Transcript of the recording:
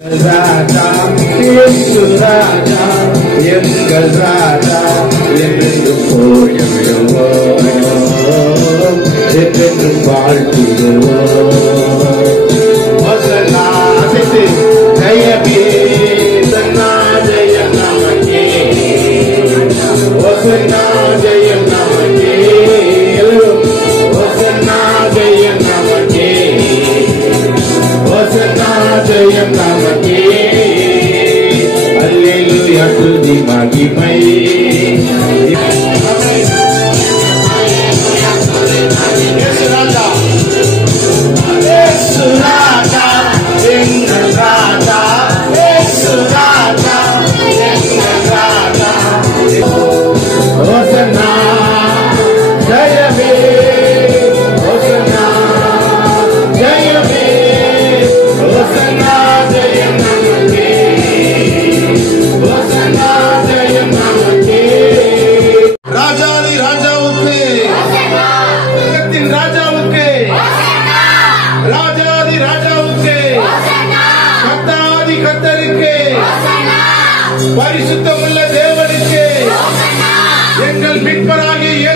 ராஜா இயேசு ராஜா எங்கள் ராஜா என்று போயிடுவோம் என்று வாழ்த்துவோம் ஜெயமே சன்னா ஜெயம் நமக்கே வசனா ஜெயம் நமக்கே வசனா ஜெயம் நமக்கே வசனா ஜெயம் நமக்கே அல்லேலூயா துதி மகிமை பரிசுத்தமுள்ள தேவனுக்கு எங்கள் மீட்பராகிய